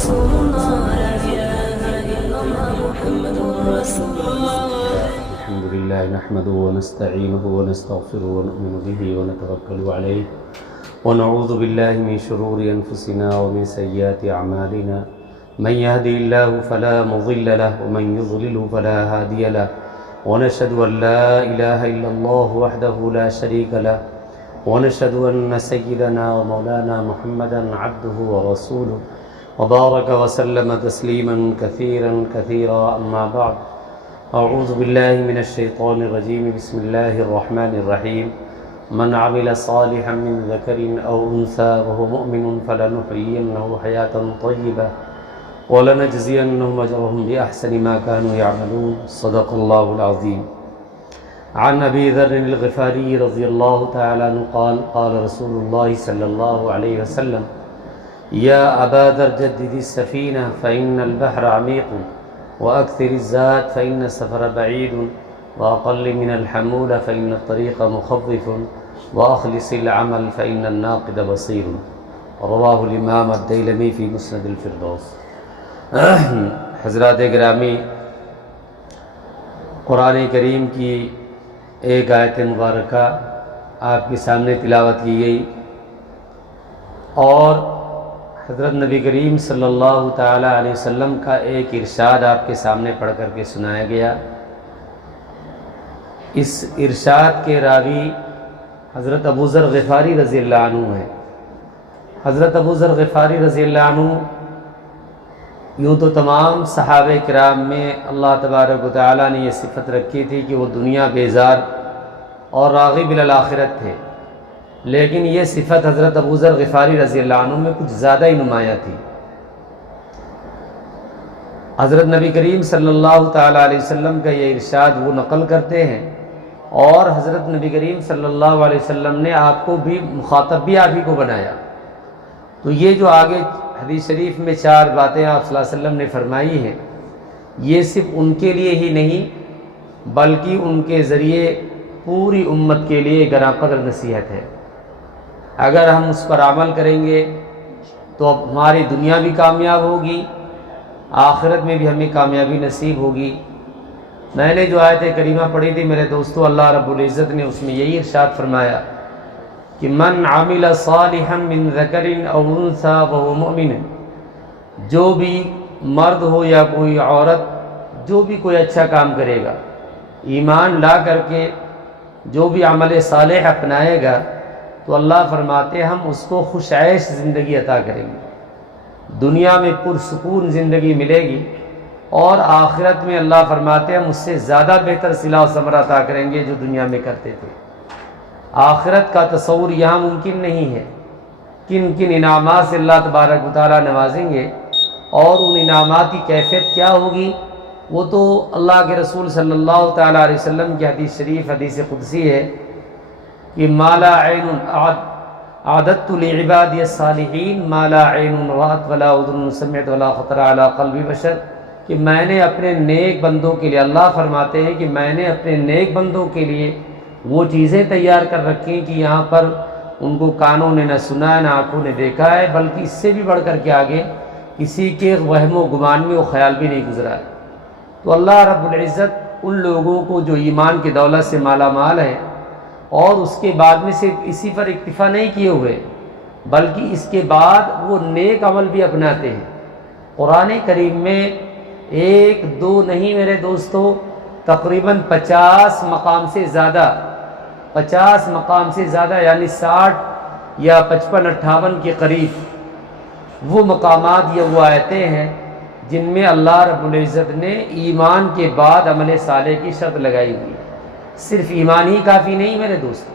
رسول الله لا إله إلا الله محمد رسول الله. الحمد لله نحمده ونستعينه ونستغفره ونؤمن به ونتوكل عليه ونعوذ بالله من شرور أنفسنا ومن سيئات أعمالنا من يهدي الله فلا مضل له ومن يضلل فلا هادي له ونشهد أن لا إله إلا الله وحده لا شريك له ونشهد أن سيدنا ومولانا محمدا عبده ورسوله وبارك وسلم تسليما كثيرا كثيرا. أما بعد، أعوذ بالله من الشيطان الرجيم. بسم الله الرحمن الرحيم. من عمل صالحا من ذكر أو أنثى وهو مؤمن فلنحيينه حياة طيبة ولنجزينهم أجرهم بأحسن ما كانوا يعملون. صدق الله العظيم. عن أبي ذر الغفاري رضي الله تعالى عنه قال قال رسول الله صلى الله عليه وسلم: يا أبا ذر جدد السفينة فإن البحر عميق وأكثر الزاد فإن السفر بعيد وأقل من الحمولة فإن الطريق مخفف وأخلص العمل فإن الناقد بصير. رواه الإمام الديلمي في مسند الفردوس. حضرات گرامی، قرآن کریم کی ایک آیت مبارکہ آپ کے سامنے تلاوت کی گئی اور حضرت نبی کریم صلی اللہ تعالی علیہ وسلم کا ایک ارشاد آپ کے سامنے پڑھ کر کے سنایا گیا. اس ارشاد کے راوی حضرت ابو ذر غفاری رضی اللہ عنہ ہیں. حضرت ابو ذر غفاری رضی اللہ عنہ یوں تو تمام صحابہ کرام میں اللہ تبارک و تعالیٰ نے یہ صفت رکھی تھی کہ وہ دنیا بیزار اور راغب الی الآخرت تھے، لیکن یہ صفت حضرت ابو ذر غفاری رضی اللہ عنہ میں کچھ زیادہ ہی نمایاں تھی. حضرت نبی کریم صلی اللہ تعالیٰ علیہ وسلم کا یہ ارشاد وہ نقل کرتے ہیں اور حضرت نبی کریم صلی اللہ علیہ وسلم نے آپ کو بھی مخاطب بھی آپ ہی کو بنایا. تو یہ جو آگے حدیث شریف میں 4 باتیں آپ صلی اللہ علیہ وسلم نے فرمائی ہیں، یہ صرف ان کے لیے ہی نہیں بلکہ ان کے ذریعے پوری امت کے لیے گراں قدر نصیحت ہے. اگر ہم اس پر عمل کریں گے تو اب ہماری دنیا بھی کامیاب ہوگی، آخرت میں بھی ہمیں کامیابی نصیب ہوگی. میں نے جو آیت کریمہ پڑھی تھی میرے دوستو، اللہ رب العزت نے اس میں یہی ارشاد فرمایا کہ من عمل صالحا من ذکر او انثى وهو مؤمن، جو بھی مرد ہو یا کوئی عورت، جو بھی کوئی اچھا کام کرے گا، ایمان لا کر کے جو بھی عمل صالح اپنائے گا، تو اللہ فرماتے ہیں ہم اس کو خوش عیش زندگی عطا کریں گے. دنیا میں پرسکون زندگی ملے گی اور آخرت میں اللہ فرماتے ہیں ہم اس سے زیادہ بہتر صلہ و ثمر عطا کریں گے جو دنیا میں کرتے تھے. آخرت کا تصور یہاں ممکن نہیں ہے. کن کن انعامات سے اللہ تبارک و تعالیٰ نوازیں گے اور ان انعامات کی کیفیت کیا ہوگی وہ تو اللہ کے رسول صلی اللہ تعالیٰ علیہ وسلم کی حدیث شریف، حدیث قدسی ہے کہ ما لا عین اعددت لعبادی الصالحین ما لا عین رأت ولا اذن سمعت ولا خطر علی قلب بشر، کہ میں نے اپنے نیک بندوں کے لیے، اللہ فرماتے ہیں کہ میں نے اپنے نیک بندوں کے لیے وہ چیزیں تیار کر رکھی کہ یہاں پر ان کو کانوں نے نہ سنا ہے نہ آنکھوں نے دیکھا ہے، بلکہ اس سے بھی بڑھ کر کے آگے کسی کے وہم و گمان میں وہ خیال بھی نہیں گزرا ہے. تو اللہ رب العزت ان لوگوں کو جو ایمان کی دولت سے مالا مال ہے اور اس کے بعد میں صرف اسی پر اکتفا نہیں کیے ہوئے بلکہ اس کے بعد وہ نیک عمل بھی اپناتے ہیں. قرآن کریم میں 1 2 نہیں میرے دوستو، تقریباً 50 مقام سے زیادہ یعنی 60 یا 55 58 کے قریب وہ مقامات یا وہ آیتیں ہیں جن میں اللہ رب العزت نے ایمان کے بعد عمل صالح کی شرط لگائی ہوئی ہے. صرف ایمان ہی کافی نہیں میرے دوستو،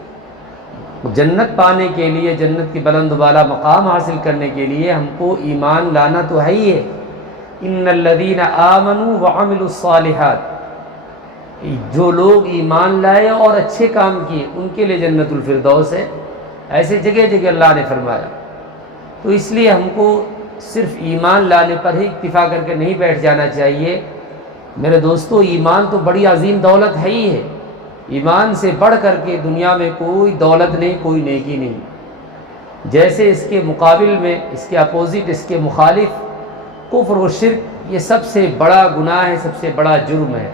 جنت پانے کے لیے، جنت کی بلند و بالا مقام حاصل کرنے کے لیے ہم کو ایمان لانا تو ہے ہی ہے. ان الذین آمنوا وعملوا الصالحات، جو لوگ ایمان لائے اور اچھے کام کیے ان کے لیے جنت الفردوس ہے. ایسے جگہ جگہ اللہ نے فرمایا. تو اس لیے ہم کو صرف ایمان لانے پر ہی اکتفا کر کے نہیں بیٹھ جانا چاہیے میرے دوستو. ایمان تو بڑی عظیم دولت ہے ہی ہے. ایمان سے بڑھ کر کے دنیا میں کوئی دولت نہیں، کوئی نیکی نہیں. جیسے اس کے مقابل میں، اس کے اپوزٹ، اس کے مخالف کفر و شرک یہ سب سے بڑا گناہ ہے، سب سے بڑا جرم ہے۔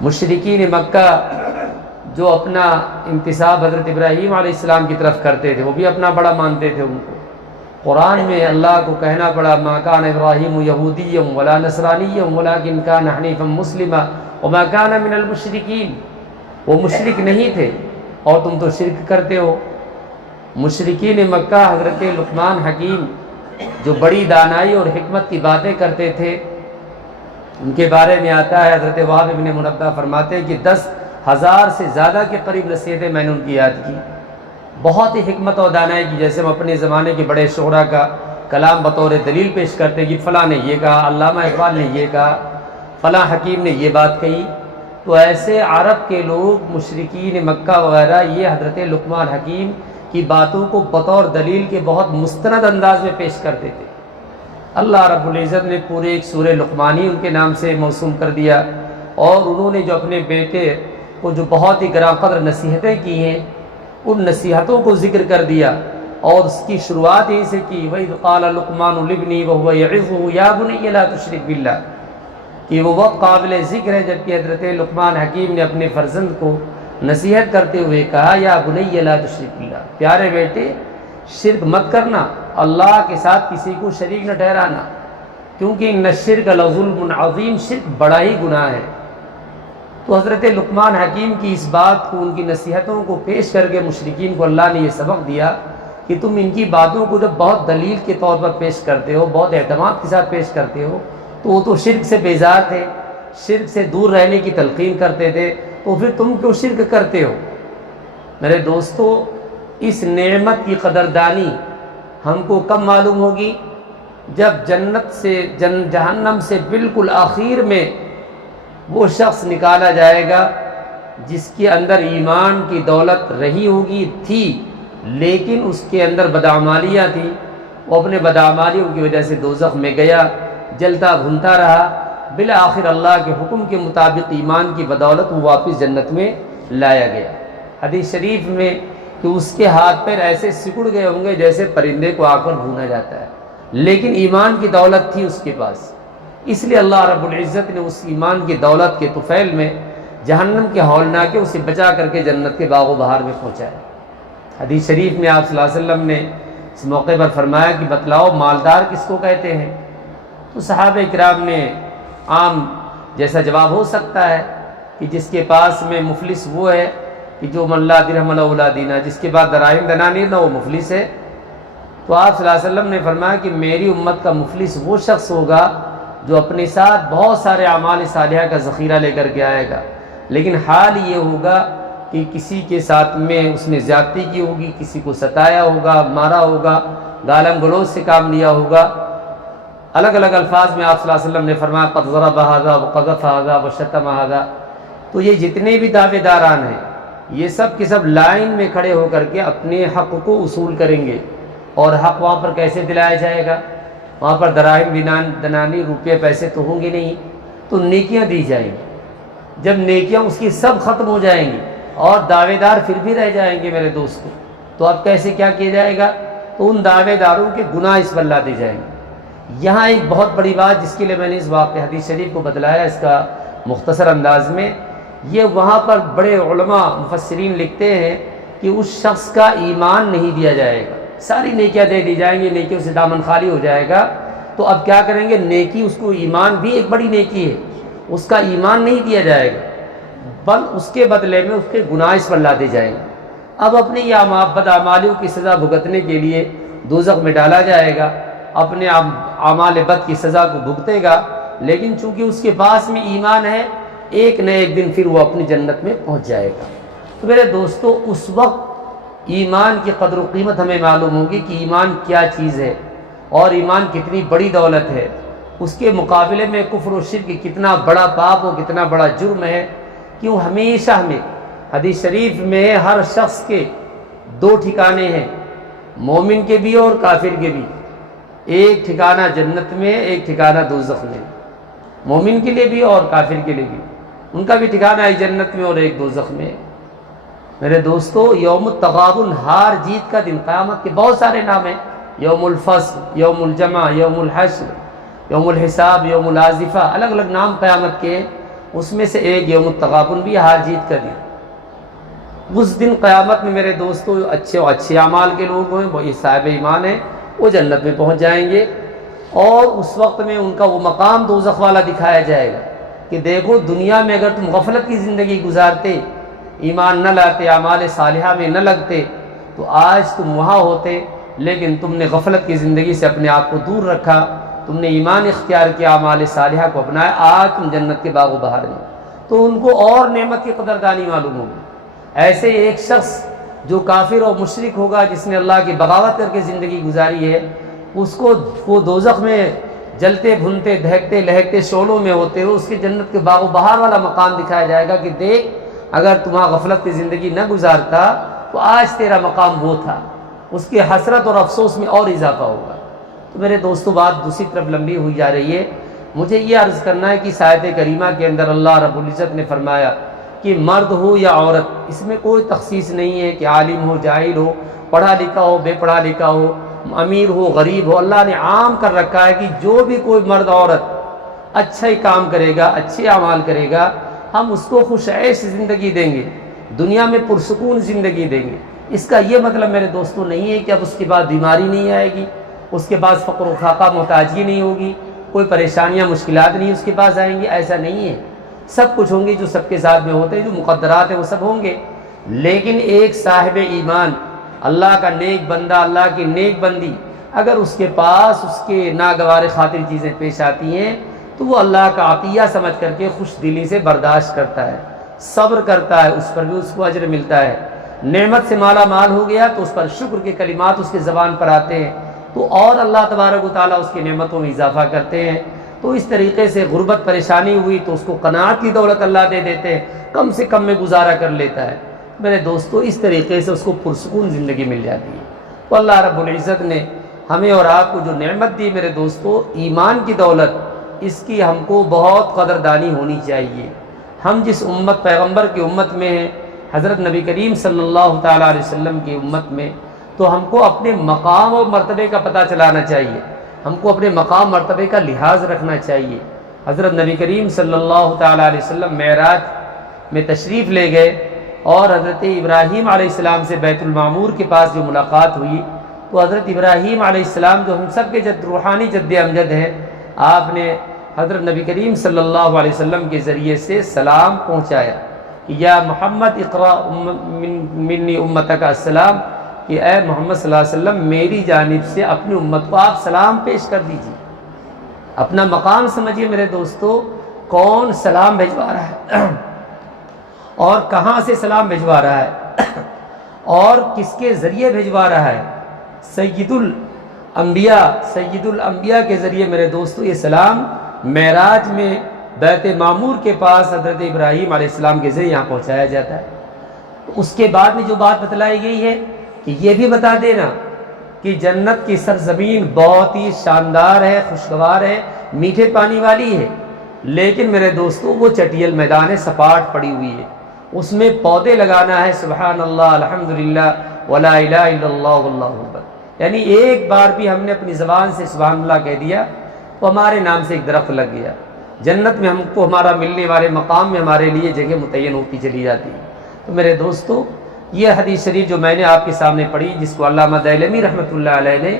مشرکین مکہ جو اپنا انتساب حضرت ابراہیم علیہ السلام کی طرف کرتے تھے، وہ بھی اپنا بڑا مانتے تھے ان کو۔ قرآن میں اللہ کو کہنا پڑا ما کان ابراہیم یہودیا ولا نصرانیا ولکن کان حنیفا مسلما وما کان من المشرکین، وہ مشرک نہیں تھے اور تم تو شرک کرتے ہو۔ مشرکین مکہ حضرت لقمان حکیم جو بڑی دانائی اور حکمت کی باتیں کرتے تھے، ان کے بارے میں آتا ہے، حضرت وہب ابن منبہ فرماتے ہیں کہ 10,000 سے زیادہ کے قریب نصیحتیں میں نے ان کی یاد کی، بہت ہی حکمت اور دانائی کی۔ جیسے ہم اپنے زمانے کے بڑے شعراء کا کلام بطور دلیل پیش کرتے ہیں کہ فلاں نے یہ کہا، علامہ اقبال نے یہ کہا، فلاں حکیم نے یہ بات کہی، تو ایسے عرب کے لوگ مشرکین مکہ وغیرہ یہ حضرت لقمان حکیم کی باتوں کو بطور دلیل کے بہت مستند انداز میں پیش کرتے تھے۔ اللہ رب العزت نے پورے ایک سورہ لقمانی ان کے نام سے موسوم کر دیا، اور انہوں نے جو اپنے بیٹے کو جو بہت ہی گراں قدر نصیحتیں کی ہیں، ان نصیحتوں کو ذکر کر دیا، اور اس کی شروعات یہیں سے کی وَإِذْ قَالَ لُقْمَانُ لِابْنِهِ وَهُوَ يَعِظُهُ يَا بُنَيَّ لَا تُشْرِكْ بِاللَّهِ، کہ وہ وقت قابل ذکر ہے جب کہ حضرت لقمان حکیم نے اپنے فرزند کو نصیحت کرتے ہوئے کہا یا بنی لا تشرک باللہ، پیارے بیٹے شرک مت کرنا، اللہ کے ساتھ کسی کو شریک نہ ٹھہرانا، کیونکہ ان الشرک لظلم عظیم، شرک بڑا ہی گناہ ہے۔ تو حضرت لقمان حکیم کی اس بات کو، ان کی نصیحتوں کو پیش کر کے مشرکین کو اللہ نے یہ سبق دیا کہ تم ان کی باتوں کو جب بہت دلیل کے طور پر پیش کرتے ہو، بہت اعتماد کے ساتھ پیش کرتے ہو، تو وہ تو شرک سے بیزار تھے، شرک سے دور رہنے کی تلقین کرتے تھے، تو پھر تم کیوں شرک کرتے ہو؟ میرے دوستو، اس نعمت کی قدردانی ہم کو کب معلوم ہوگی؟ جب جنت سے جہنم سے بالکل آخر میں وہ شخص نکالا جائے گا جس کے اندر ایمان کی دولت رہی ہوگی، تھی، لیکن اس کے اندر بدعمالیاں تھیں، وہ اپنے بدعمالیوں کی وجہ سے دوزخ میں گیا، جلتا بھنتا رہا، بالآخر اللہ کے حکم کے مطابق ایمان کی بدولت وہ واپس جنت میں لایا گیا۔ حدیث شریف میں کہ اس کے ہاتھ پیر ایسے سکڑ گئے ہوں گے جیسے پرندے کو آ کر بھونا جاتا ہے، لیکن ایمان کی دولت تھی اس کے پاس، اس لیے اللہ رب العزت نے اس ایمان کی دولت کے طفیل میں جہنم کے ہولناکے اسے بچا کر کے جنت کے باغ و بہار میں پہنچایا۔ حدیث شریف میں آپ صلی اللہ علیہ وسلم نے اس موقع پر فرمایا کہ بتلاؤ مالدار کس کو کہتے ہیں؟ تو صحابہ کرام نے عام جیسا جواب ہو سکتا ہے کہ جس کے پاس میں مفلس وہ ہے کہ جو من لا درہم له ولا دینار، جس کے بعد دراہم دنانیر نہ، وہ مفلس ہے۔ تو آپ صلی اللہ علیہ وسلم نے فرمایا کہ میری امت کا مفلس وہ شخص ہوگا جو اپنے ساتھ بہت سارے اعمال صالحہ کا ذخیرہ لے کر کے آئے گا، لیکن حال یہ ہوگا کہ کسی کے ساتھ میں اس نے زیادتی کی ہوگی، کسی کو ستایا ہوگا، مارا ہوگا، گالم گلوچ سے کام لیا ہوگا۔ الگ الگ الفاظ میں آپ صلی اللہ علیہ وسلم نے فرمایا قد ضرب ھذا وقذف ھذا وشتم ھذا۔ تو یہ جتنے بھی دعوے داران ہیں، یہ سب کے سب لائن میں کھڑے ہو کر کے اپنے حق کو اصول کریں گے، اور حق وہاں پر کیسے دلایا جائے گا؟ وہاں پر دراہم دنانی روپے پیسے تو ہوں گے نہیں، تو نیکیاں دی جائیں گی۔ جب نیکیاں اس کی سب ختم ہو جائیں گی اور دعوے دار پھر بھی رہ جائیں گے میرے دوستو، تو اب کیسے کیا کیا جائے گا؟ تو ان دعوے داروں کے گناہ اس پر لادے جائیں گے۔ یہاں ایک بہت بڑی بات جس کے لیے میں نے اس واقعہ حدیث شریف کو بتلایا اس کا مختصر انداز میں، یہ وہاں پر بڑے علماء مفسرین لکھتے ہیں کہ اس شخص کا ایمان نہیں دیا جائے گا، ساری نیکیاں دے دی جائیں گی، نیکیوں سے دامن خالی ہو جائے گا۔ تو اب کیا کریں گے؟ نیکی، اس کو ایمان بھی ایک بڑی نیکی ہے، اس کا ایمان نہیں دیا جائے گا، بل اس کے بدلے میں اس کے گناہ اس پر لادے جائیں گے۔ اب اپنے یہ بدعمالیوں کی سزا بھگتنے کے لیے دوزخ میں ڈالا جائے گا، اپنے اعمال بد کی سزا کو بھگتے گا، لیکن چونکہ اس کے پاس میں ایمان ہے، ایک نہ ایک دن پھر وہ اپنی جنت میں پہنچ جائے گا۔ تو میرے دوستو، اس وقت ایمان کی قدر و قیمت ہمیں معلوم ہوگی کہ ایمان کیا چیز ہے اور ایمان کتنی بڑی دولت ہے، اس کے مقابلے میں کفر و شرک کتنا بڑا پاپ و کتنا بڑا جرم ہے، کہ وہ ہمیشہ ہمیں حدیث شریف میں ہر شخص کے دو ٹھکانے ہیں، مومن کے بھی اور کافر کے بھی، ایک ٹھکانہ جنت میں، ایک ٹھکانہ دوزخ میں، مومن کے لیے بھی اور کافر کے لیے بھی، ان کا بھی ٹھکانہ ایک جنت میں اور ایک دوزخ میں۔ میرے دوستو، یوم التغابن، ہار جیت کا دن، قیامت کے بہت سارے نام ہیں، یوم الفصل، یوم الجمع، یوم الحشر، یوم الحساب، یوم العازفہ، الگ الگ نام قیامت کے، اس میں سے ایک یوم التغابن بھی ہار جیت کا دن۔ اس دن قیامت میں میرے دوستو اچھے اعمال کے لوگ ہیں، وہ صاحب ایمان ہیں، وہ جنت میں پہنچ جائیں گے، اور اس وقت میں ان کا وہ مقام دوزخ والا دکھایا جائے گا کہ دیکھو دنیا میں اگر تم غفلت کی زندگی گزارتے، ایمان نہ لاتے، اعمال صالحہ میں نہ لگتے، تو آج تم وہاں ہوتے، لیکن تم نے غفلت کی زندگی سے اپنے آپ کو دور رکھا، تم نے ایمان اختیار کیا، اعمال صالحہ کو اپنایا، آج تم جنت کے باغ و بہار میں، تو ان کو اور نعمت کی قدردانی معلوم ہوگی۔ ایسے ایک شخص جو کافر اور مشرک ہوگا، جس نے اللہ کی بغاوت کر کے زندگی گزاری ہے، اس کو وہ دوزخ میں جلتے بھنتے دہکتے لہکتے شعلوں میں ہوتے ہوئے اس کے جنت کے باغ و بہار والا مقام دکھایا جائے گا کہ دیکھ اگر تم وہاں غفلت کی زندگی نہ گزارتا تو آج تیرا مقام وہ تھا۔ اس کی حسرت اور افسوس میں اور اضافہ ہوگا۔ تو میرے دوستو بات دوسری طرف لمبی ہوئی جا رہی ہے، مجھے یہ عرض کرنا ہے کہ اس آیت کریمہ کے اندر اللہ رب العزت نے فرمایا کہ مرد ہو یا عورت، اس میں کوئی تخصیص نہیں ہے کہ عالم ہو جاہل ہو، پڑھا لکھا ہو بے پڑھا لکھا ہو، امیر ہو غریب ہو، اللہ نے عام کر رکھا ہے کہ جو بھی کوئی مرد عورت اچھا ہی کام کرے گا، اچھے اعمال کرے گا، ہم اس کو خوش عیش زندگی دیں گے، دنیا میں پرسکون زندگی دیں گے۔ اس کا یہ مطلب میرے دوستو نہیں ہے کہ اب اس کے بعد بیماری نہیں آئے گی، اس کے بعد فقر و فاقہ محتاجگی نہیں ہوگی، کوئی پریشانیاں مشکلات نہیں اس کے پاس آئیں گی، ایسا نہیں ہے۔ سب کچھ ہوں گے جو سب کے ساتھ میں ہوتے ہیں، جو مقدرات ہیں وہ سب ہوں گے، لیکن ایک صاحب ایمان، اللہ کا نیک بندہ، اللہ کی نیک بندی، اگر اس کے پاس اس کے ناگوار خاطر چیزیں پیش آتی ہیں تو وہ اللہ کا عطیہ سمجھ کر کے خوش دلی سے برداشت کرتا ہے، صبر کرتا ہے، اس پر بھی اس کو اجر ملتا ہے۔ نعمت سے مالا مال ہو گیا تو اس پر شکر کے کلمات اس کے زبان پر آتے ہیں تو اور اللہ تبارک و تعالیٰ اس کی نعمتوں میں اضافہ کرتے ہیں۔ تو اس طریقے سے غربت پریشانی ہوئی تو اس کو قناعت کی دولت اللہ دے دیتے ہیں، کم سے کم میں گزارا کر لیتا ہے۔ میرے دوستو اس طریقے سے اس کو پرسکون زندگی مل جاتی ہے۔ تو اللہ رب العزت نے ہمیں اور آپ کو جو نعمت دی میرے دوستو، ایمان کی دولت، اس کی ہم کو بہت قدردانی ہونی چاہیے۔ ہم جس امت پیغمبر کی امت میں ہیں، حضرت نبی کریم صلی اللہ تعالیٰ علیہ وسلم کی امت میں، تو ہم کو اپنے مقام اور مرتبے کا پتہ چلانا چاہیے، ہم کو اپنے مقام مرتبے کا لحاظ رکھنا چاہیے۔ حضرت نبی کریم صلی اللہ تعالیٰ علیہ وسلم معراج میں تشریف لے گئے اور حضرت ابراہیم علیہ السلام سے بیت المعمور کے پاس جو ملاقات ہوئی تو حضرت ابراہیم علیہ السلام جو ہم سب کے روحانی جد امجد ہیں، آپ نے حضرت نبی کریم صلی اللہ علیہ وسلم کے ذریعے سے سلام پہنچایا کہ یا محمد اقرا منی امتک السلام، کہ اے محمد صلی اللہ علیہ وسلم میری جانب سے اپنی امت کو آپ سلام پیش کر دیجیے۔ اپنا مقام سمجھیے میرے دوستو، کون سلام بھجوا رہا ہے اور کہاں سے سلام بھجوا رہا ہے اور کس کے ذریعے بھجوا رہا ہے؟ سید الانبیاء کے ذریعے میرے دوستو یہ سلام معراج میں بیت معمور کے پاس حضرت ابراہیم علیہ السلام کے ذریعے یہاں پہنچایا جاتا ہے۔ اس کے بعد میں جو بات بتلائی گئی ہے کہ یہ بھی بتا دینا کہ جنت کی سرزمین بہت ہی شاندار ہے، خوشگوار ہے، میٹھے پانی والی ہے، لیکن میرے دوستو وہ چٹیل میدان ہے، سپاٹ پڑی ہوئی ہے، اس میں پودے لگانا ہے، سبحان اللہ الحمدللہ ولا الہ الا اللہ واللہ اکبر، یعنی ایک بار بھی ہم نے اپنی زبان سے سبحان اللہ کہہ دیا تو ہمارے نام سے ایک درخت لگ گیا۔ جنت میں ہم کو ہمارا ملنے والے مقام میں ہمارے لیے جگہ متعین ہوتی چلی جاتی ہے۔ تو میرے دوستو یہ حدیث شریف جو میں نے آپ کے سامنے پڑھی، جس کو علامہ دیلمی رحمۃ اللہ علیہ نے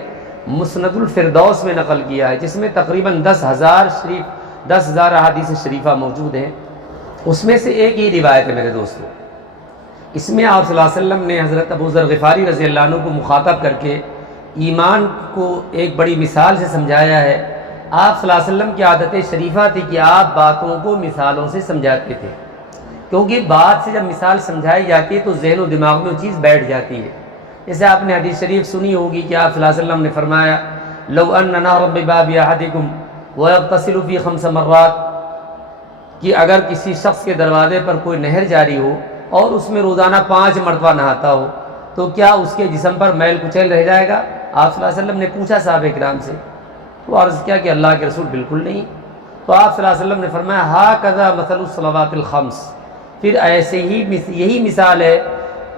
مسند الفردوس میں نقل کیا ہے، جس میں تقریباً 10,000 احادیث شریفہ موجود ہیں، اس میں سے ایک ہی روایت ہے میرے دوستو۔ اس میں آپ صلی اللہ علیہ وسلم نے حضرت ابو ذر غفاری رضی اللہ عنہ کو مخاطب کر کے ایمان کو ایک بڑی مثال سے سمجھایا ہے۔ آپ صلی اللہ علیہ وسلم کی عادت شریفہ تھی کہ آپ باتوں کو مثالوں سے سمجھاتے تھے، کیونکہ بات سے جب مثال سمجھائی جاتی ہے تو ذہن و دماغ میں وہ چیز بیٹھ جاتی ہے۔ جیسے آپ نے حدیث شریف سنی ہوگی کہ آپ صلی اللہ علیہ وسلم نے فرمایا لو ان نہرا بباب احدکم ویغتسل فی 5 مرات، کہ اگر کسی شخص کے دروازے پر کوئی نہر جاری ہو اور اس میں روزانہ 5 مرتبہ نہاتا ہو تو کیا اس کے جسم پر میل کچیل رہ جائے گا؟ آپ صلی اللہ علیہ وسلم نے پوچھا صحابہ کرام سے، تو عرض کیا کہ اللہ کے رسول بالکل نہیں۔ تو آپ صلی اللہ علیہ وسلم نے فرمایا ھاکذا مثل الصلوات الخمس، پھر ایسے ہی یہی مثال ہے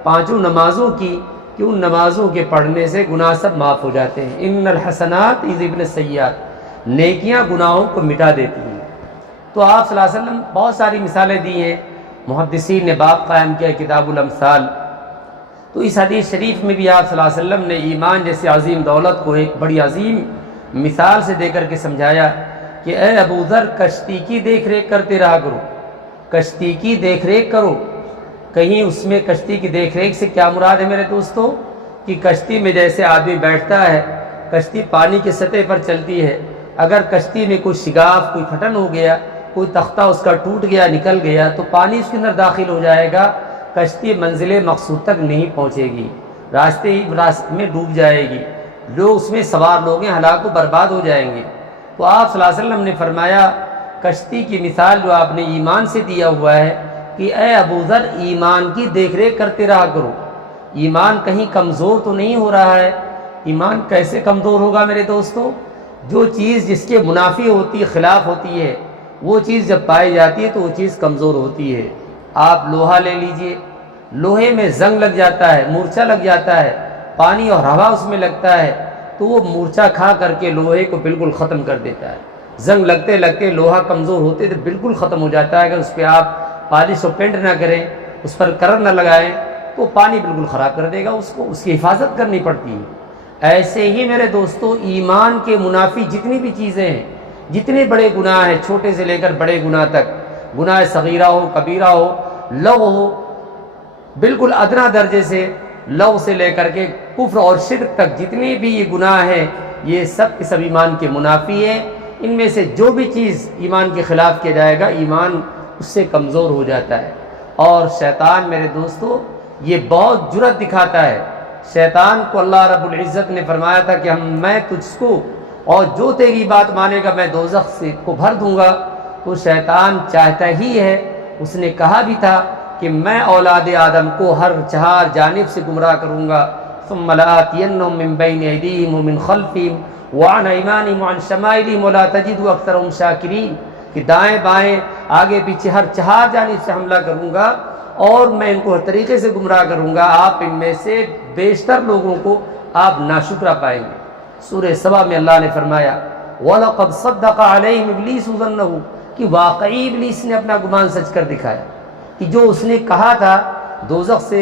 5 نمازوں کی کہ ان نمازوں کے پڑھنے سے گناہ سب معاف ہو جاتے ہیں۔ ان الحسنات یذھبن السیئات، نیکیاں گناہوں کو مٹا دیتی ہیں۔ تو آپ صلی اللہ علیہ وسلم بہت ساری مثالیں دی ہیں، محدثین نے باب قائم کیا کتاب الامثال۔ تو اس حدیث شریف میں بھی آپ صلی اللہ علیہ وسلم نے ایمان جیسے عظیم دولت کو ایک بڑی عظیم مثال سے دے کر کے سمجھایا کہ اے ابو ذر، کشتی کی دیکھ ریکھ کرتے رہا کرو، کشتی کی دیکھ ریکھ کرو۔ کہیں اس میں کشتی کی دیکھ ریکھ سے کیا مراد ہے میرے دوستو؟ کہ کشتی میں جیسے آدمی بیٹھتا ہے، کشتی پانی کی سطح پر چلتی ہے، اگر کشتی میں کوئی شگاف، کوئی پھٹن ہو گیا، کوئی تختہ اس کا ٹوٹ گیا، نکل گیا، تو پانی اس کے اندر داخل ہو جائے گا، کشتی منزل مقصود تک نہیں پہنچے گی، راستے میں ڈوب جائے گی، جو اس میں سوار لوگ ہیں ہلاک و برباد ہو جائیں گے۔ تو آپ صلی اللہ علیہ وسلم نے فرمایا کشتی کی مثال جو آپ نے ایمان سے دیا ہوا ہے کہ اے ابو ذر، ایمان کی دیکھ ریکھ کرتے رہا کرو۔ ایمان کہیں کمزور تو نہیں ہو رہا ہے؟ ایمان کیسے کمزور ہوگا میرے دوستو؟ جو چیز جس کے منافی ہوتی ہے، خلاف ہوتی ہے، وہ چیز جب پائی جاتی ہے تو وہ چیز کمزور ہوتی ہے۔ آپ لوہا لے لیجئے، لوہے میں زنگ لگ جاتا ہے، مورچہ لگ جاتا ہے، پانی اور ہوا اس میں لگتا ہے تو وہ مورچہ کھا کر کے لوہے کو بالکل ختم کر دیتا ہے۔ زنگ لگتے لگتے لوہا کمزور ہوتے تو بالکل ختم ہو جاتا ہے۔ اگر اس پہ آپ پالش و پینٹ نہ کریں، اس پر کرر نہ لگائیں تو پانی بالکل خراب کر دے گا، اس کو اس کی حفاظت کرنی پڑتی ہے۔ ایسے ہی میرے دوستو ایمان کے منافی جتنی بھی چیزیں ہیں، جتنے بڑے گناہ ہیں، چھوٹے سے لے کر بڑے گناہ تک، گناہ صغیرہ ہو، کبیرہ ہو، لغو ہو، بالکل ادنا درجے سے لغو سے لے کر کے کفر اور شرک تک جتنے بھی یہ گناہ ہیں، یہ سب کے سب ایمان کے منافی ہیں۔ ان میں سے جو بھی چیز ایمان کے خلاف کیا جائے گا، ایمان اس سے کمزور ہو جاتا ہے۔ اور شیطان میرے دوستو یہ بہت جرأت دکھاتا ہے۔ شیطان کو اللہ رب العزت نے فرمایا تھا کہ میں تجھ کو اور جو تیری بات مانے گا میں دوزخ سے کو بھر دوں گا۔ تو شیطان چاہتا ہی ہے، اس نے کہا بھی تھا کہ میں اولاد آدم کو ہر چہار جانب سے گمراہ کروں گا۔ ثم لآتینہم من بین ایدیہم ومن خلفہم وعن ایمانہم وعن شمائلہم ولا تجد اکثرہم شاکرین، کہ دائیں بائیں آگے پیچھے ہر چہار جانب سے حملہ کروں گا اور میں ان کو ہر طریقے سے گمراہ کروں گا۔ آپ ان میں سے بیشتر لوگوں کو آپ ناشکرہ پائیں گے۔ سورہ سبا میں اللہ نے فرمایا وَلَقَدْ صَدَّقَ عَلَيْهِمْ إِبْلِيسُ ظَنَّهُ، کہ واقعی ابلیس نے اپنا گمان سچ کر دکھایا کہ جو اس نے کہا تھا دوزخ سے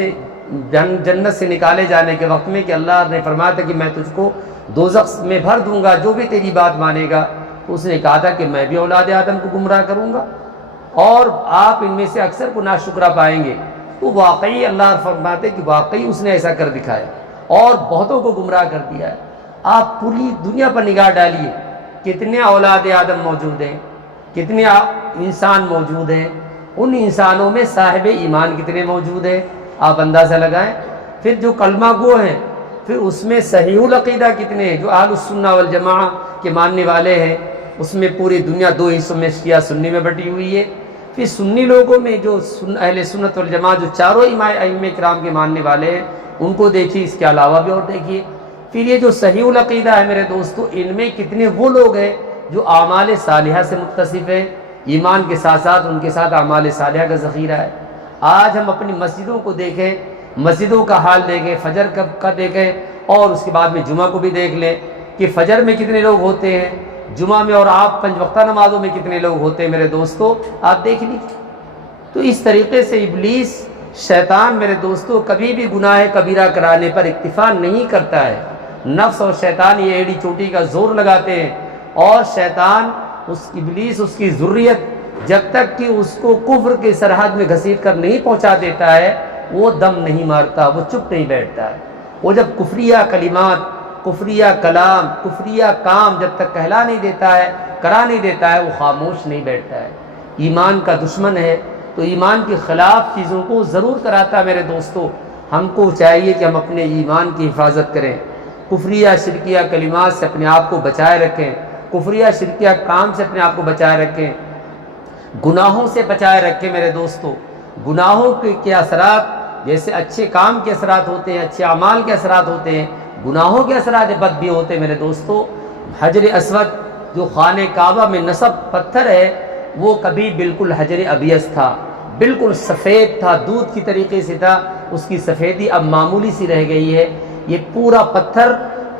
جنت سے نکالے جانے کے وقت میں کہ اللہ نے فرمایا تھا کہ میں تجھ کو دوزخ میں بھر دوں گا جو بھی تیری بات مانے گا، تو اس نے کہا تھا کہ میں بھی اولاد آدم کو گمراہ کروں گا اور آپ ان میں سے اکثر کو ناشکرہ پائیں گے۔ تو واقعی اللہ فرماتے کہ واقعی اس نے ایسا کر دکھایا اور بہتوں کو گمراہ کر دیا ہے۔ آپ پوری دنیا پر نگاہ ڈالیے، کتنے اولاد آدم موجود ہیں، کتنے انسان موجود ہیں، ان انسانوں میں صاحب ایمان کتنے موجود ہیں آپ اندازہ لگائیں۔ پھر جو کلمہ گو ہیں، پھر اس میں صحیح العقیدہ کتنے ہیں، جو اہل السنہ والجماعہ کے ماننے والے ہیں، اس میں پوری دنیا دو حصوں میں شیعہ سنی میں بٹی ہوئی ہے۔ پھر سنی لوگوں میں جو اہل سنت والجماعہ جو چاروں ائمہ کرام کے ماننے والے ہیں، ان کو دیکھیے، اس کے علاوہ بھی اور دیکھیے۔ پھر یہ جو صحیح العقیدہ ہے میرے دوستو، ان میں کتنے وہ لوگ ہیں جو اعمال صالحہ سے متصف ہیں، ایمان کے ساتھ ساتھ ان کے ساتھ اعمال صالحہ کا ذخیرہ ہے۔ آج ہم اپنی مسجدوں کو دیکھیں، مسجدوں کا حال دیکھیں، فجر کا دیکھیں اور اس کے بعد میں جمعہ کو بھی دیکھ لیں کہ فجر میں کتنے لوگ ہوتے ہیں، جمعہ میں اور آپ 5 وقتہ نمازوں میں کتنے لوگ ہوتے ہیں میرے دوستو، آپ دیکھ لیجیے۔ تو اس طریقے سے ابلیس شیطان میرے دوستو کبھی بھی گناہ کبیرہ کرانے پر اکتفا نہیں کرتا ہے۔ نفس اور شیطان یہ ایڑی چوٹی کا زور لگاتے ہیں، اور شیطان ابلیس اس کی ذریت جب تک کہ اس کو کفر کے سرحد میں گھسیٹ کر نہیں پہنچا دیتا ہے، وہ دم نہیں مارتا، وہ چپ نہیں بیٹھتا ہے۔ وہ جب کفریہ کلمات، کفریہ کلام، کفریہ کام جب تک کہلا نہیں دیتا ہے، کرا نہیں دیتا ہے، وہ خاموش نہیں بیٹھتا ہے۔ ایمان کا دشمن ہے تو ایمان کے خلاف چیزوں کو ضرور کراتا ہے میرے دوستو۔ ہم کو چاہیے کہ ہم اپنے ایمان کی حفاظت کریں، کفریہ شرکیہ کلمات سے اپنے آپ کو بچائے رکھیں، کفریہ شرکیہ کام سے اپنے آپ کو بچائے رکھیں، گناہوں سے بچائے رکھیں میرے دوستو۔ گناہوں کے اثرات جیسے اچھے کام کے اثرات ہوتے ہیں، اچھے اعمال کے اثرات ہوتے ہیں، گناہوں کے اثرات بد بھی ہوتے ہیں میرے دوستو۔ حجر اسود جو خانہ کعبہ میں نصب پتھر ہے، وہ کبھی بالکل حجر ابیض تھا، بالکل سفید تھا، دودھ کی طریقے سے تھا، اس کی سفیدی اب معمولی سی رہ گئی ہے۔ یہ پورا پتھر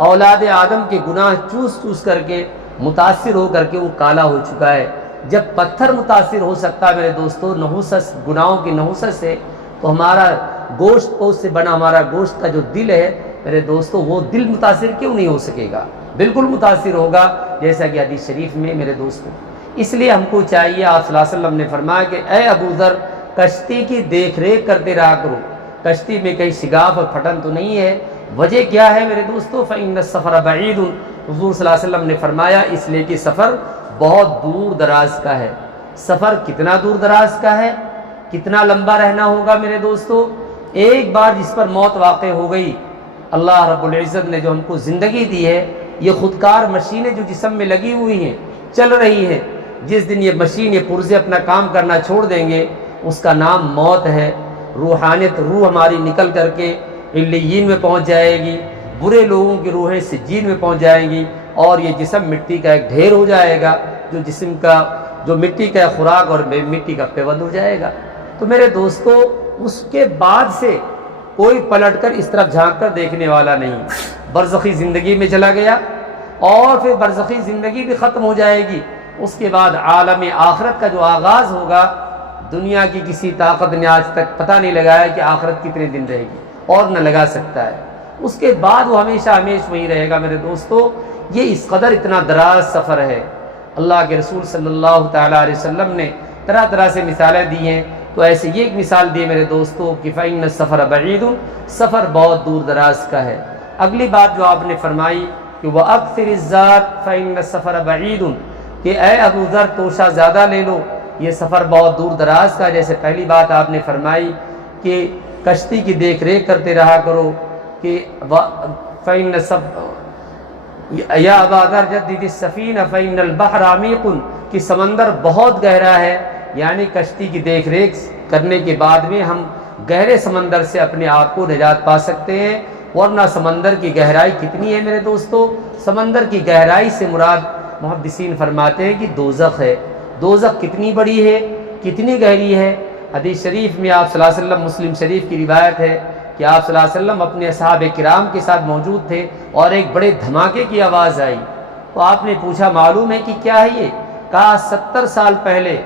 اولاد آدم کے گناہ چوس چوس کر کے متاثر ہو کر کے وہ کالا ہو چکا ہے۔ جب پتھر متاثر ہو سکتا ہے میرے دوستو نحوست، گناہوں کی نحوست سے، تو ہمارا گوشت پوست سے بنا ہمارا گوشت کا جو دل ہے میرے دوستو، وہ دل متاثر کیوں نہیں ہو سکے گا؟ بالکل متاثر ہوگا، جیسا کہ حدیث شریف میں میرے دوستو۔ اس لیے ہم کو چاہیے، آپ صلی اللہ علیہ وسلم نے فرمایا کہ اے ابو ذر کشتی کی دیکھ ریکھ کرتے رہا کرو، کشتی میں کہیں شگاف اور پھٹن تو نہیں ہے۔ وجہ کیا ہے میرے دوستو؟ فإن السفر بعید، حضور صلی اللہ علیہ وسلم نے فرمایا اس لیے کہ سفر بہت دور دراز کا ہے۔ سفر کتنا دور دراز کا ہے، کتنا لمبا رہنا ہوگا میرے دوستو؟ ایک بار جس پر موت واقع ہو گئی، اللہ رب العزت نے جو ہم کو زندگی دی ہے، یہ خودکار مشینیں جو جسم میں لگی ہوئی ہیں، چل رہی ہے، جس دن یہ مشین، یہ پرزے اپنا کام کرنا چھوڑ دیں گے، اس کا نام موت ہے۔ روحانیت، روح ہماری نکل کر کے علیین میں پہنچ جائے گی، برے لوگوں کی روحیں سجین میں پہنچ جائیں گی، اور یہ جسم مٹی کا ایک ڈھیر ہو جائے گا، جو جسم کا جو مٹی کا خوراک اور مٹی کا پیوند ہو جائے گا۔ تو میرے دوستو اس کے بعد سے کوئی پلٹ کر اس طرف جھانک کر دیکھنے والا نہیں، برزخی زندگی میں چلا گیا، اور پھر برزخی زندگی بھی ختم ہو جائے گی۔ اس کے بعد عالم آخرت کا جو آغاز ہوگا، دنیا کی کسی طاقت نے آج تک پتہ نہیں لگایا کہ آخرت کتنے دن رہے گی، اور نہ لگا سکتا ہے۔ اس کے بعد وہ ہمیشہ ہمیشہ وہیں رہے گا میرے دوستو۔ یہ اس قدر اتنا دراز سفر ہے۔ اللہ کے رسول صلی اللہ تعالیٰ علیہ وسلم نے طرح طرح سے مثالیں دی ہیں، تو ایسے یہ ایک مثال دی میرے دوستو کہ فإن السفر بعید، سفر بہت دور دراز کا ہے۔ اگلی بات جو آپ نے فرمائی کہ وَأَكْثِرِ الزَّادِ فإن السفر بعید، کہ اے ابو ذر توشہ زیادہ لے لو، یہ سفر بہت دور دراز کا۔ جیسے پہلی بات آپ نے فرمائی کہ کشتی کی دیکھ ریکھ کرتے رہا کرو، کہ فإن یا ابا ذر جدد السفینہ فإن البحر عمیق، کہ سمندر بہت گہرا ہے، یعنی کشتی کی دیکھ ریکھ کرنے کے بعد میں ہم گہرے سمندر سے اپنے آپ کو نجات پا سکتے ہیں۔ ورنہ سمندر کی گہرائی کتنی ہے میرے دوستو؟ سمندر کی گہرائی سے مراد محدثین فرماتے ہیں کہ دوزخ ہے۔ دوزخ کتنی بڑی ہے، کتنی گہری ہے؟ حدیث شریف میں آپ صلی اللہ علیہ وسلم، مسلم شریف کی روایت ہے کہ آپ صلی اللہ علیہ وسلم اپنے اصحاب کرام کے ساتھ موجود تھے، اور ایک بڑے دھماکے کی آواز آئی، تو آپ نے پوچھا معلوم ہے کہ کیا ہے یہ؟ کہا 70 سال پہلے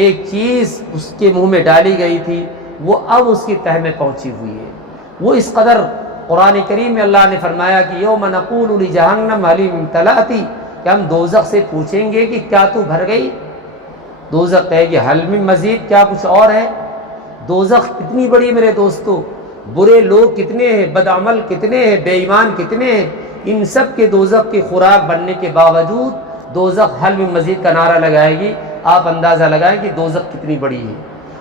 ایک چیز اس کے منہ میں ڈالی گئی تھی، وہ اب اس کی تہ میں پہنچی ہوئی ہے۔ وہ اس قدر، قرآن کریم میں اللہ نے فرمایا کہ یوم نقول لجہنم هل امتلأت، کہ ہم دوزخ سے پوچھیں گے کہ کیا تو بھر گئی؟ دوزخ کہے گی حل من مزید، کیا کچھ اور ہے؟ دوزخ کتنی بڑی ہے میرے دوستو، برے لوگ کتنے ہیں، بدعمل کتنے ہیں، بے ایمان کتنے ہیں، ان سب کے دوزخ کی خوراک بننے کے باوجود دوزخ حل من مزید کا نعرہ لگائے گی۔ آپ اندازہ لگائیں کہ دوزخ کتنی بڑی ہے۔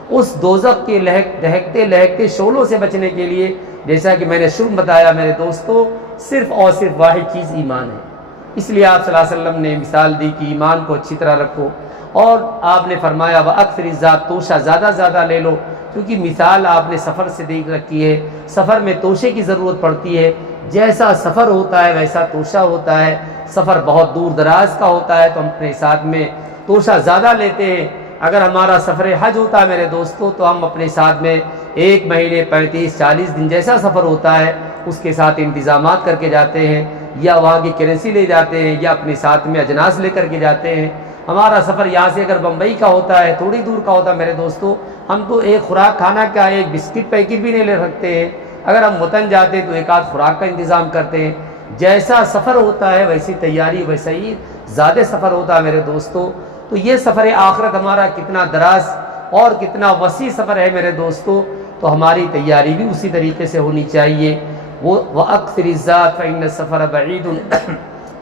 اس دوزخ کے دہکتے لہکتے شعلوں سے بچنے کے لیے، جیسا کہ میں نے شروع بتایا میرے دوستو، صرف اور صرف واحد چیز ایمان ہے۔ اس لیے آپ صلی اللہ علیہ وسلم نے مثال دی کہ ایمان کو اچھی طرح رکھو، اور آپ نے فرمایا وَأَكْثِرِ الزَّادِ، توشہ زیادہ زیادہ لے لو، کیونکہ مثال آپ نے سفر سے دیکھ رکھی ہے۔ سفر میں توشے کی ضرورت پڑتی ہے، جیسا سفر ہوتا ہے ویسا توشہ ہوتا ہے۔ سفر بہت دور دراز کا ہوتا ہے تو ہم اپنے ساتھ میں توشہ زیادہ لیتے ہیں۔ اگر ہمارا سفر حج ہوتا ہے میرے دوستو، تو ہم اپنے ساتھ میں 1 مہینے 35-40 دن جیسا سفر ہوتا ہے اس کے ساتھ انتظامات کر کے جاتے ہیں، یا وہاں کی کرنسی لے جاتے ہیں، یا اپنے ساتھ میں اجناس لے کر کے جاتے ہیں۔ ہمارا سفر یہاں سے اگر بمبئی کا ہوتا ہے، تھوڑی دور کا ہوتا ہے میرے دوستو، ہم تو ایک خوراک کھانا کا ایک بسکٹ پیکٹ بھی نہیں لے سکتے ہیں۔ اگر ہم وطن جاتے تو ایک آدھ خوراک کا انتظام کرتے ہیں۔ جیسا سفر ہوتا ہے ویسی تیاری، ویسا ہی زیادہ سفر ہوتا ہے میرے دوستو۔ تو یہ سفر آخرت ہمارا کتنا دراز اور کتنا وسیع سفر ہے میرے دوستو، تو ہماری تیاری بھی اسی طریقے سے ہونی چاہیے۔ وَأَكْثِرِ الزَّادِ فَإِنَّ السَّفَرَ بَعِيدٌ،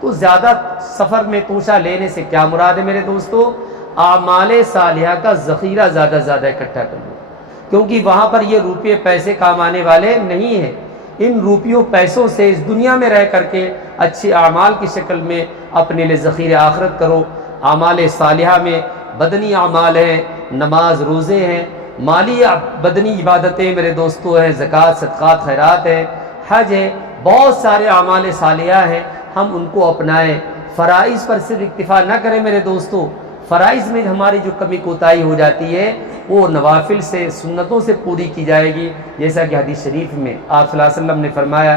تو زیادہ سفر میں توشہ لینے سے کیا مراد ہے میرے دوستو؟ اعمال صالحہ کا ذخیرہ زیادہ زیادہ اکٹھا کر لو، کیونکہ وہاں پر یہ روپے پیسے کام آنے والے نہیں ہیں۔ ان روپیوں پیسوں سے اس دنیا میں رہ کر کے اچھے اعمال کی شکل میں اپنے لیے ذخیرہ آخرت کرو۔ اعمال صالحہ میں بدنی اعمال ہیں، نماز روزے ہیں، مالی بدنی عبادتیں میرے دوستو ہیں، زکوٰۃ صدقات خیرات ہیں، حج ہے، بہت سارے اعمال صالحہ ہیں، ہم ان کو اپنائیں۔ فرائض پر صرف اکتفا نہ کریں میرے دوستو، فرائض میں ہماری جو کمی کوتاہی ہو جاتی ہے وہ نوافل سے، سنتوں سے پوری کی جائے گی، جیسا کہ حدیث شریف میں آپ صلی اللہ علیہ وسلم نے فرمایا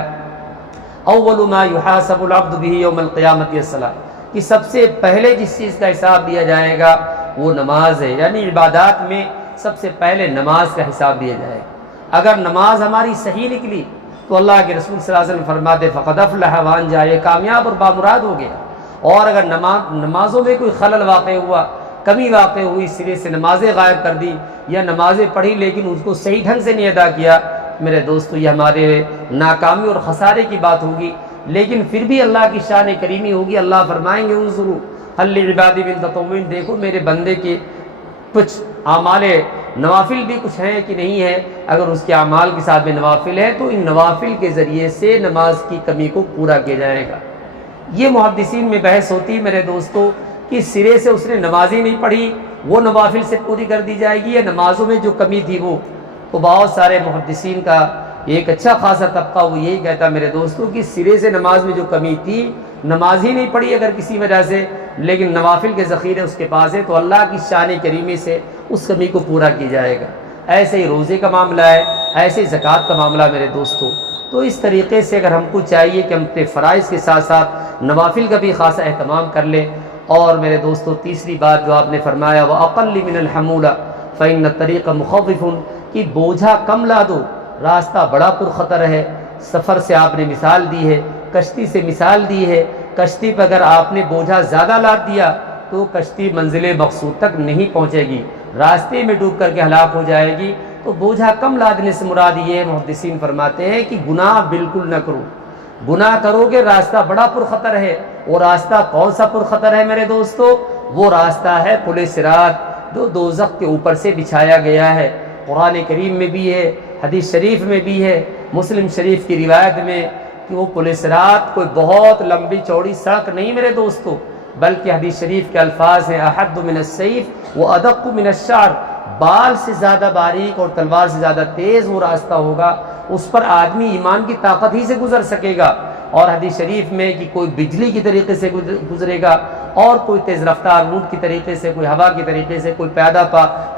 اول ما یحاسب العبد به یوم القیامت الصلاۃ، کہ سب سے پہلے جس چیز کا حساب دیا جائے گا وہ نماز ہے، یعنی عبادات میں سب سے پہلے نماز کا حساب دیا جائے گا۔ اگر نماز ہماری صحیح نکلی تو اللہ کے رسول صلی اللہ علیہ وسلم فرماتے فقد افلح وانجا، یہ کامیاب اور بامراد ہو گیا۔ اور اگر نمازوں میں کوئی خلل واقع ہوا، کمی واقع ہوئی، سرے سے نمازیں غائب کر دی یا نمازیں پڑھی لیکن اس کو صحیح ڈھنگ سے نہیں ادا کیا، میرے دوستو یہ ہمارے ناکامی اور خسارے کی بات ہوگی۔ لیکن پھر بھی اللہ کی شان کریمی ہوگی، اللہ فرمائیں گے انظروا هل لعبادی من تطوع، دیکھو میرے بندے کے کچھ اعمال نوافل بھی کچھ ہیں کہ نہیں ہے، اگر اس کے اعمال کے ساتھ میں نوافل ہے تو ان نوافل کے ذریعے سے نماز کی کمی کو پورا کیا جائے گا۔ یہ محدثین میں بحث ہوتی ہے میرے دوستو کہ سرے سے اس نے نماز ہی نہیں پڑھی، وہ نوافل سے پوری کر دی جائے گی یا نمازوں میں جو کمی تھی وہ، تو بہت سارے محدثین کا ایک اچھا خاصا طبقہ وہ یہی کہتا میرے دوستو کہ سرے سے نماز میں جو کمی تھی، نماز ہی نہیں پڑھی اگر کسی وجہ سے، لیکن نوافل کے ذخیرے اس کے پاس ہے تو اللہ کی شان کریمی سے اس کمی کو پورا کیا جائے گا۔ ایسے ہی روزے کا معاملہ ہے، ایسے ہی زکوٰۃ کا معاملہ میرے دوستو۔ تو اس طریقے سے اگر ہم کو چاہیے کہ ہم اپنے فرائض کے ساتھ ساتھ نوافل کا بھی خاصا اہتمام کر لیں۔ اور میرے دوستو تیسری بات جو آپ نے فرمایا وَأَقَلِّ مِنَ الْحَمُولَ فَإِنَّ الطَّرِيقَ مُخَوِّفٌ، کہ بوجھا کم لا دو، راستہ بڑا پرخطر ہے۔ سفر سے آپ نے مثال دی ہے، کشتی سے مثال دی ہے۔ کشتی پہ اگر آپ نے بوجھا زیادہ لاد دیا تو کشتی منزل مقصود تک نہیں پہنچے گی، راستے میں ڈوب کر کے ہلاک ہو جائے گی۔ تو بوجھا کم لادنے سے مراد یہ محدثین فرماتے ہیں کہ گناہ بالکل نہ کرو۔ گناہ کرو گے راستہ بڑا پرخطر ہے، اور راستہ کون سا پرخطر ہے میرے دوستو؟ وہ راستہ ہے پل صراط جو دوزخ کے اوپر سے بچھایا گیا ہے۔ قرآن کریم میں بھی ہے، حدیث شریف میں بھی ہے، مسلم شریف کی روایت میں کہ وہ پل صراط کوئی بہت لمبی چوڑی سڑک نہیں میرے دوستو، بلکہ حدیث شریف کے الفاظ ہیں احد من السیف وادق من الشعر، بال سے زیادہ باریک اور تلوار سے زیادہ تیز وہ راستہ ہوگا، اس پر آدمی ایمان کی طاقت ہی سے گزر سکے گا۔ اور حدیث شریف میں کہ کوئی بجلی کی طریقے سے گزرے گا، اور کوئی تیز رفتار اونٹ کی طریقے سے، کوئی ہوا کی طریقے سے، کوئی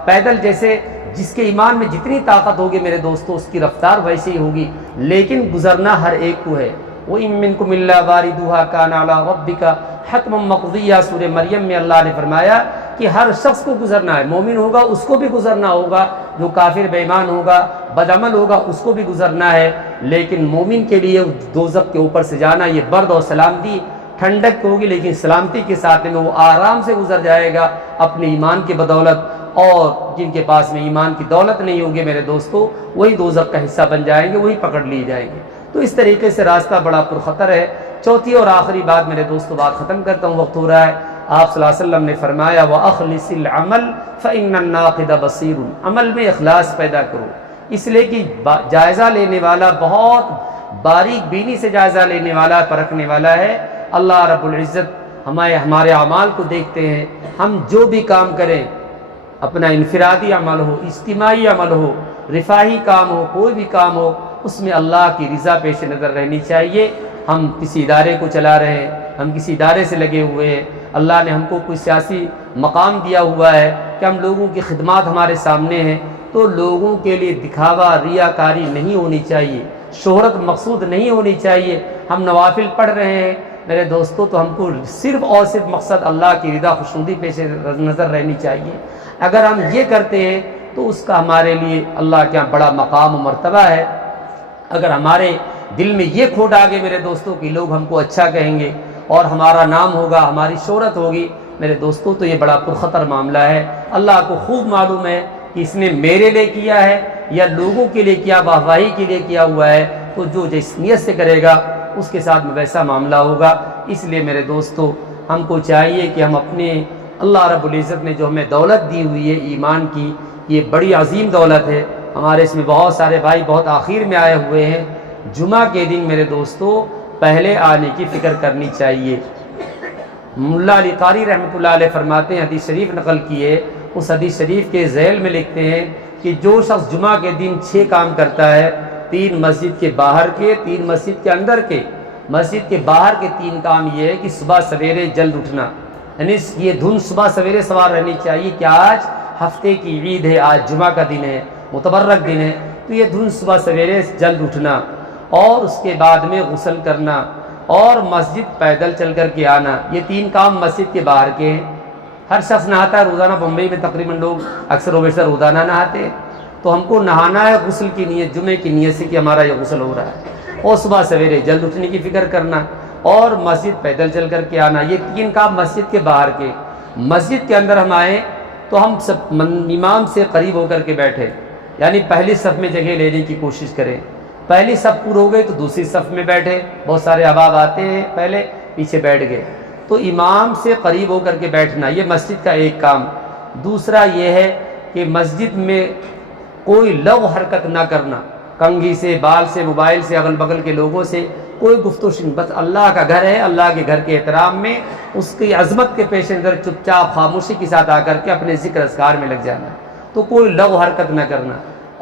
پیدل جیسے جس کے ایمان میں جتنی طاقت ہوگی میرے دوستو اس کی رفتار ویسے ہی ہوگی، لیکن گزرنا ہر ایک کو ہے۔ وَإِن مِّنكُمْ إِلَّا وَارِدُهَا كَانَ عَلَىٰ رَبِّكَ حَتْمًا مَّقْضِيًّا، سورہ مریم میں اللہ نے فرمایا کہ ہر شخص کو گزرنا ہے، مومن ہوگا اس کو بھی گزرنا ہوگا، جو کافر بے ایمان ہوگا، بدعمل ہوگا اس کو بھی گزرنا ہے، لیکن مومن کے لیے دوزخ کے اوپر سے جانا یہ برد اور سلامتی، ٹھنڈک ہوگی لیکن سلامتی کے ساتھ میں وہ آرام سے گزر جائے گا اپنے ایمان کی بدولت۔ اور جن کے پاس میں ایمان کی دولت نہیں ہوگی میرے دوستو وہی دوزخ کا حصہ بن جائیں گے، وہی پکڑ لیے جائیں گے۔ تو اس طریقے سے راستہ بڑا پرخطر ہے۔ چوتھی اور آخری بات میرے دوستو، بات ختم کرتا ہوں، وقت ہو رہا ہے۔ آپ صلی اللہ علیہ وسلم نے فرمایا وَأَخْلِصِ الْعَمَلَ فَإِنَّ النَّاقِدَ بَصِيرٌ، عمل میں اخلاص پیدا کرو، اس لیے کہ جائزہ لینے والا بہت باریک بینی سے جائزہ لینے والا، پرکھنے والا ہے۔ اللہ رب العزت ہمارے اعمال کو دیکھتے ہیں، ہم جو بھی کام کریں، اپنا انفرادی عمل ہو، اجتماعی عمل ہو، رفاہی کام ہو، کوئی بھی کام ہو، اس میں اللہ کی رضا پیش نظر رہنی چاہیے۔ ہم کسی ادارے کو چلا رہے ہیں، ہم کسی ادارے سے لگے ہوئے ہیں، اللہ نے ہم کو کوئی سیاسی مقام دیا ہوا ہے کہ ہم لوگوں کی خدمات ہمارے سامنے ہیں، تو لوگوں کے لیے دکھاوا، ریاکاری نہیں ہونی چاہیے، شہرت مقصود نہیں ہونی چاہیے۔ ہم نوافل پڑھ رہے ہیں میرے دوستو تو ہم کو صرف اور صرف مقصد اللہ کی رضا خوشنودی پیش نظر رہنی چاہیے۔ اگر ہم یہ کرتے ہیں تو اس کا ہمارے لیے اللہ کے یہاں بڑا مقام و مرتبہ ہے۔ اگر ہمارے دل میں یہ کھوٹ آ گئے میرے دوستوں کہ لوگ ہم کو اچھا کہیں گے اور ہمارا نام ہوگا، ہماری شہرت ہوگی میرے دوستوں، تو یہ بڑا پرخطر معاملہ ہے۔ اللہ کو خوب معلوم ہے کہ اس نے میرے لیے کیا ہے یا لوگوں کے لیے کیا، واہواہی کے لیے کیا ہوا ہے، تو جو جس نیت سے کرے گا اس کے ساتھ میں ویسا معاملہ ہوگا۔ اس لیے میرے دوستو ہم کو چاہیے کہ ہم اپنے اللہ رب العزت نے جو ہمیں دولت دی ہوئی ہے ایمان کی، یہ بڑی عظیم دولت ہے۔ ہمارے اس میں بہت سارے بھائی بہت آخر میں آئے ہوئے ہیں، جمعہ کے دن میرے دوستو پہلے آنے کی فکر کرنی چاہیے۔ ملا علی قاری رحمۃ اللہ علیہ فرماتے ہیں، حدیث شریف نقل کیے، اس حدیث شریف کے ذیل میں لکھتے ہیں کہ جو شخص جمعہ کے دن 6 کام کرتا ہے، 3 مسجد کے باہر کے، 3 مسجد کے اندر کے، مسجد کے باہر کے 3 کام یہ ہے کہ صبح سویرے جلد اٹھنا، یعنی یہ دھن صبح سویرے سوار رہنی چاہیے کہ آج ہفتے کی عید ہے، آج جمعہ کا دن ہے، متبرک دن ہے، تو یہ دھن صبح سویرے جلد اٹھنا، اور اس کے بعد میں غسل کرنا اور مسجد پیدل چل کر کے آنا، یہ 3 کام مسجد کے باہر کے ہیں۔ ہر شخص نہاتا ہے روزانہ، بمبئی میں تقریباً لوگ اکثر و بیشتر روزانہ نہاتے ہیں، تو ہم کو نہانا ہے غسل کی نیت، جمعے کی نیت سے کہ ہمارا یہ غسل ہو رہا ہے، اور صبح سویرے جلد اٹھنے کی فکر کرنا اور مسجد پیدل چل کر کے آنا، یہ 3 کام مسجد کے باہر کے۔ مسجد کے اندر ہم آئیں تو ہم سب امام سے قریب ہو کر کے بیٹھے، یعنی پہلی صف میں جگہ لینے کی کوشش کریں۔ پہلی صف پور ہو گئی تو دوسری صف میں بیٹھے، بہت سارے احباب آتے ہیں پہلے پیچھے بیٹھ گئے، تو امام سے قریب ہو کر کے بیٹھنا، یہ مسجد کا ایک کام۔ دوسرا یہ ہے کہ مسجد میں کوئی لغو حرکت نہ کرنا، کنگھی سے، بال سے، موبائل سے، اگل بغل کے لوگوں سے کوئی گفتگو، بس اللہ کا گھر ہے، اللہ کے گھر کے احترام میں اس کی عظمت کے پیش نظر چپ چاپ خاموشی کے ساتھ آ کر کے اپنے ذکر اذکار میں لگ جانا، تو کوئی لغو حرکت نہ کرنا،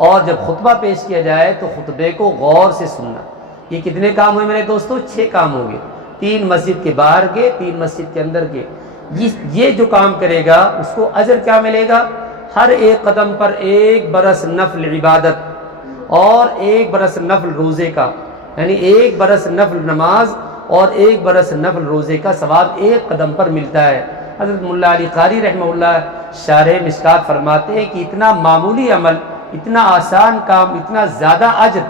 اور جب خطبہ پیش کیا جائے تو خطبے کو غور سے سننا۔ یہ کتنے کام ہوئے میرے دوستو؟ 6 کام ہو گئے، 3 مسجد کے باہر کے، 3 مسجد کے اندر کے۔ یہ جو کام کرے گا اس کو اجر کیا ملے گا؟ ہر ایک قدم پر 1 برس نفل عبادت اور 1 برس نفل روزے کا، یعنی 1 برس نفل نماز اور 1 برس نفل روزے کا ثواب 1 قدم پر ملتا ہے۔ حضرت ملا علی قاری رحمہ اللہ شارح مشکات فرماتے ہیں کہ اتنا معمولی عمل، اتنا آسان کام، اتنا زیادہ اجر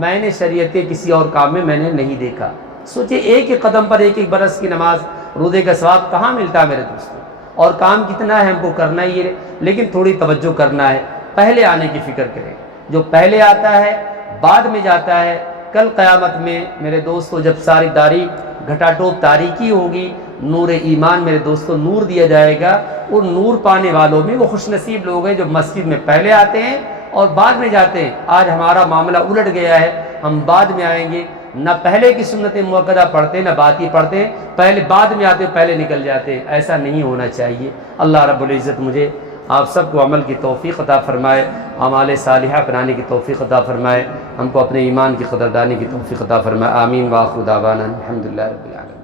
میں نے شریعت کے کسی اور کام میں نے نہیں دیکھا۔ سوچے 1 قدم پر 1 برس کی نماز روزے کا ثواب کہاں ملتا ہے میرے دوستوں؟ اور کام کتنا ہے، ہم کو کرنا ہی ہے، لیکن تھوڑی توجہ کرنا ہے، پہلے آنے کی فکر کریں۔ جو پہلے آتا ہے بعد میں جاتا ہے، کل قیامت میں میرے دوستو جب ساری داڑھی گھٹا ٹوپ تاریکی ہوگی، نور ایمان میرے دوستو نور دیا جائے گا، اور نور پانے والوں میں وہ خوش نصیب لوگ ہیں جو مسجد میں پہلے آتے ہیں اور بعد میں جاتے ہیں۔ آج ہمارا معاملہ الٹ گیا ہے، ہم بعد میں آئیں گے، نہ پہلے کی سنت مؤکدہ پڑھتے نہ بعد کی پڑھتے، پہلے بعد میں آتے پہلے نکل جاتے، ایسا نہیں ہونا چاہیے۔ اللہ رب العزت مجھے آپ سب کو عمل کی توفیق عطا فرمائے، اعمال صالحہ اپنانے کی توفیق عطا فرمائے، ہم کو اپنے ایمان کی قدردانی کی توفیق عطا فرمائے۔ آمین۔ وآخر دعوانا الحمدللہ رب العالمین۔